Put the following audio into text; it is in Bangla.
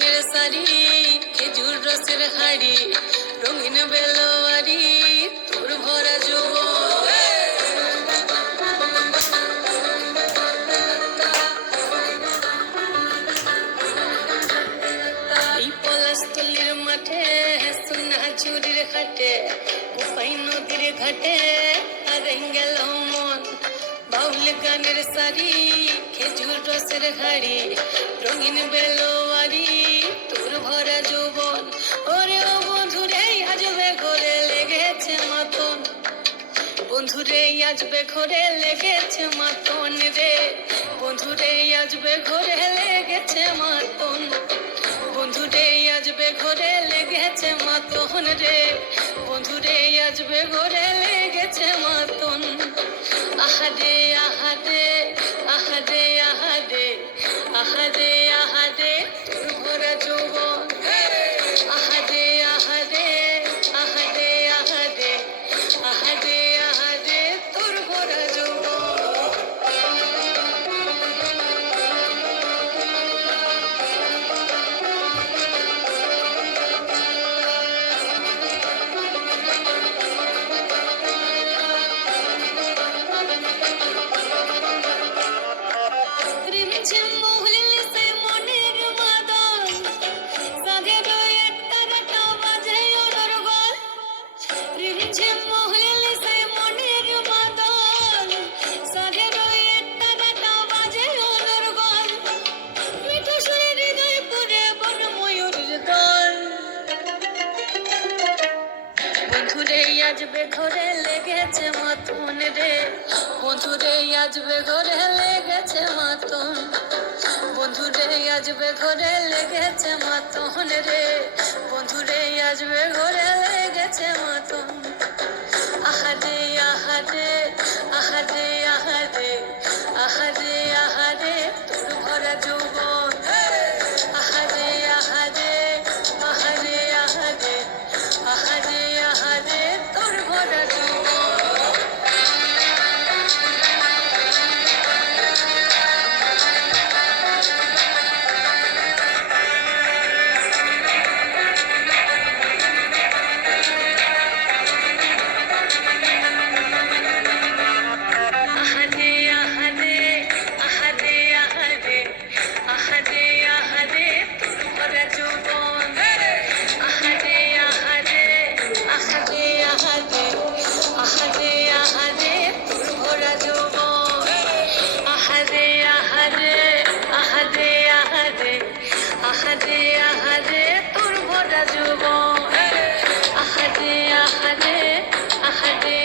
গানের সারি, খেজুর রসের হাড়ি, রঙিন বেলোয়ারি, তোর ভরা যৌবন। এই পলাশতলির মাঠে, সোনা চুরির খাটে, কোপাই নদীর ঘাটে হারাই গেল মন। বাউল গানের সারি, খেজুর রসের হাড়ি, রঙিন বেলোয়ারি, তোর ভরা যৌবন। ওরে ও বন্ধুরে আজবে ঘরে লেগেছে মাতন, বন্ধুরে আজবে ঘরে লেগেছে মাতন রে, বন্ধুরে আজবে ঘরে লেগেছে মাতন, বন্ধুরে আজবে ঘরে লেগেছে মাতন রে, বন্ধুরে আজবে ঘরে লেগেছে মাতন। আহারে আহারে আহারে আহারে আহারে আহারে তোর ভরা যৌবন। আহারে আহারে আহারে আহারে আহারে আহারে তোর ভরা যৌবন। রিমঝিম মহুলি সে মনের মাদল, সাধের একটা রাটা বাজে অনর্গল। রিমঝিম মহুলি সে মনের মাদল, সাধের একটা রাটা বাজে অনর্গল। মিঠু সুরে হৃদয় পুরে বন ময়ূরের দল। বন্ধুরে আজবে ঘরে লেগেছে মাতন রে, বন্ধুরে আজবে ঘরে লেগেছে মাতন, বন্ধুরে আজবে ঘরে লেগেছে মাতন রে, বন্ধুরে আজবে ঘরে লেগেছে মাতন। আহারে আহারে আহারে আহারে আহারে আহারে তোর ভরা যৌবন।